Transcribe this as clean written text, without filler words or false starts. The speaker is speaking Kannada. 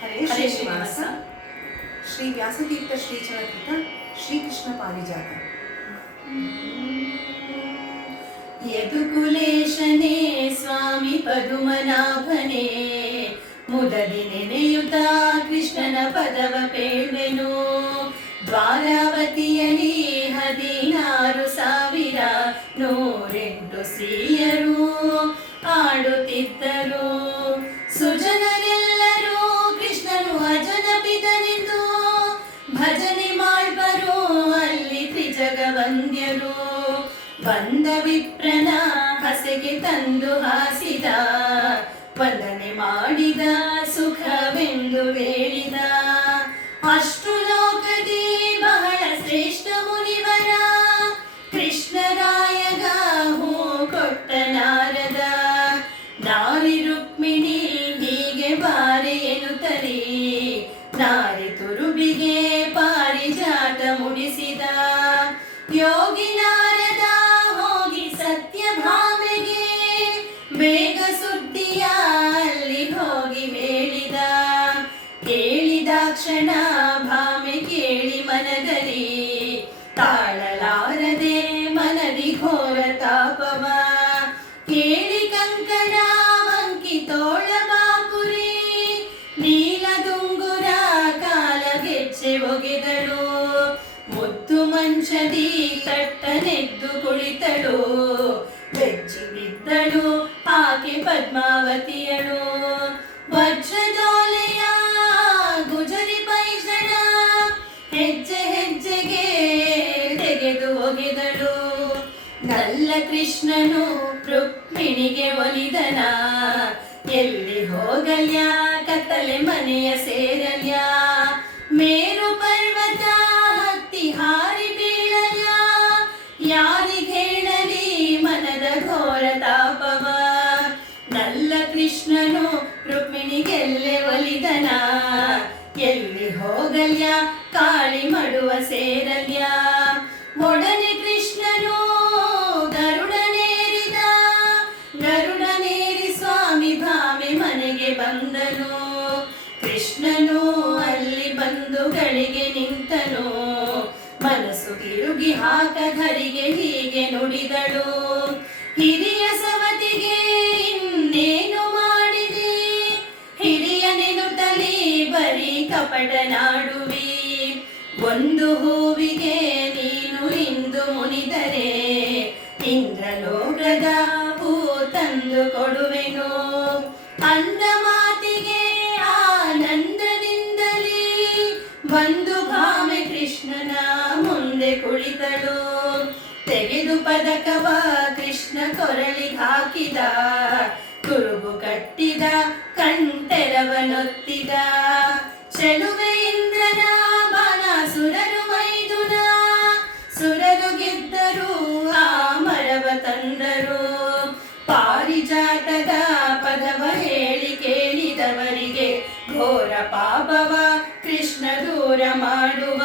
ಹರೇ ಶ್ರೀನಿವಾಸ. ಶ್ರೀ ವ್ಯಾಸತೀರ್ಥ ಶ್ರೀಚರಕೃತ ಶ್ರೀಕೃಷ್ಣ ಪಾರಿಜಾತ. ಯದುಕುಲೇಶನೇ ಸ್ವಾಮಿ ಪದುಮನಾಭನೇ, ಮುದದಿ ನೆನೆಯುತ್ತ ಕೃಷ್ಣನ ಪದವ ಪೇಳ್ವೆನು. ದ್ವಾರಾವತಿಯಲ್ಲಿ 16,108 ಸ್ತ್ರೀಯರು ಆಡುತ್ತಿದ್ದರು. ಸುಜನರೆಲ್ಲರೂ ಕೃಷ್ಣನು ಅಜನಪಿತನೆಂದು ಭಜನೆ ಮಾಡ್ಬರು ಅಲ್ಲಿ ತ್ರಿಜಗವಂದ್ಯರು. ಬಂದ ವಿಪ್ರನ ಹಸೆಗೆ ತಂದು ಹಾಸಿದ, ವಂದನೆ ಮಾಡಿದ ಸುಖವೆಂದು ಹೇಳಿದ. ಅಷ್ಟು ಲೋಕದಿ ಬಹಳ ಶ್ರೇಷ್ಠ ಮುನಿವರ, ಕೃಷ್ಣರಾಯಗ ಹೂ ಕೊಟ್ಟ ನಾರದ. ನಾರಿ ರುಕ್ಮಿಣಿ ಹೀಗೆ ಬಾರೆ ಎನ್ನುತ್ತಲೀ, ನಾರಿ ತುರುಬಿಗೆ ಪಾರಿಜಾತ ಮುಡಿಸಿದ. ಯೋಗಿ ನಾರದ ಹೋಗಿ ಸತ್ಯಭಾಮೆಗೆ, ಬೇಗ ಸುದ್ದಿಯ ಅಲ್ಲಿ ಹೋಗಿ ಹೇಳಿದ. ಕೇಳಿದಾಕ್ಷಣ ಭಾಮೆ ಕೇಳಿ ಮನದಲ್ಲಿ, ತಾಳಲಾರದೆ ಮನದಿ ಘೋರ ತಾಪವ. ಕೇಳಿ ಕಂಕಣ ವಂಕಿ ತೋಳ ಬಾಪುರಿ, ನೀಲದುಂಗುರ ಕಾಲಗೆಚ್ಚೆ ಒಗೆದಳು. ಮುದ್ದು ಮಂಚದಿ ತಟ್ಟನೆದ್ದು ಕುಳಿತಳು, ಬೆಚ್ಚಿ ಬಿದ್ದಳು ಆಕೆ ಪದ್ಮಾವತಿಯಳು. ವಜ್ರಜೋಲೆಯ ಗುಜರಿ ಪೈಷಣ ಹೆಜ್ಜೆ ಹೆಜ್ಜೆಗೆ ತೆಗೆದು ಒಗೆದಳು. ನಲ್ಲ ಕೃಷ್ಣನು ರುಕ್ಮಿಣಿಗೆ ಒಲಿದನ, ಎಲ್ಲಿ ಹೋಗಲ್ಯ ಕತ್ತಲೆ ಮನೆಯ ಸೇರಲ್ಯ. ಮೇರು ಪರ್ವತ ಹತ್ತಿ ಹಾರಿ ಬೀಳಲ್ಯ, ಯಾರಿಗೇಳಲಿ ಮನದ ಘೋರ ತಾಪವ. ನಲ್ಲ ಕೃಷ್ಣನು ರುಕ್ಮಿಣಿಗೆಲ್ಲೆ ಒಲಿದನ, ಎಲ್ಲಿ ಹೋಗಲ್ಯ ಕಾಳಿ ಮಡುವ ಸೇರಲ್ಯ. ಒಡನೆ ಕೃಷ್ಣನು ಗರುಡನೇರಿದ, ಗರುಡನೇರಿ ಸ್ವಾಮಿ ಭಾಮೆ ಮನೆಗೆ ಬಂದನು. ಕೃಷ್ಣನು ಅಲ್ಲಿ ಬಂದು ಗಳಿಗೆ ನಿಂತನು, ಮನಸ್ಸು ತಿರುಗಿ ಹಾಕಧರಿಗೆ ಹೀಗೆ ನುಡಿದಳು. ಹಿರಿಯ ಸವತಿಗೆ ಇನ್ನೇನು ಮಾಡಿದೆ, ಹಿರಿಯ ನೆನುತಲಿ ಬರೀ ಕಪಟ ನಾಡುವಿ. ಒಂದು ಹೂವಿಗೆ ನೀನು ಇಂದು ಮುನಿದರೆ, ಇಂದ್ರಲೋಕದ ಹೂ ತಂದು ಕೊಡುವೆನು. ಅಂದ ಮಾತಿಗೆ ಆನಂದದಿಂದಲೇ ಬಂದು ಭಾಮೆ ಕೃಷ್ಣನ ಮುಂದೆ ಕುಳಿತಳು. ತೆಗೆದು ಪದಕವ ಕೃಷ್ಣ ಕೊರಳಿಗಾಕಿದ, ಕುರುಬು ಕಟ್ಟಿದ ಕಂಠೆರವನೊತ್ತಿದ. ಚೆಲುವೆ ಇಂದ್ರನ ಬಾಣ ಸುರರು ಮೈದುನ, ಸುರರು ಗೆದ್ದರು ಆ ಮರವ ತಂದರು. ಪಾರಿಜಾತದ ಪದವ ಹೇಳಿ ಕೇಳಿದವರಿಗೆ ಘೋರ ಪಾಪವ ಕೃಷ್ಣ ದೂರ ಮಾಡುವ.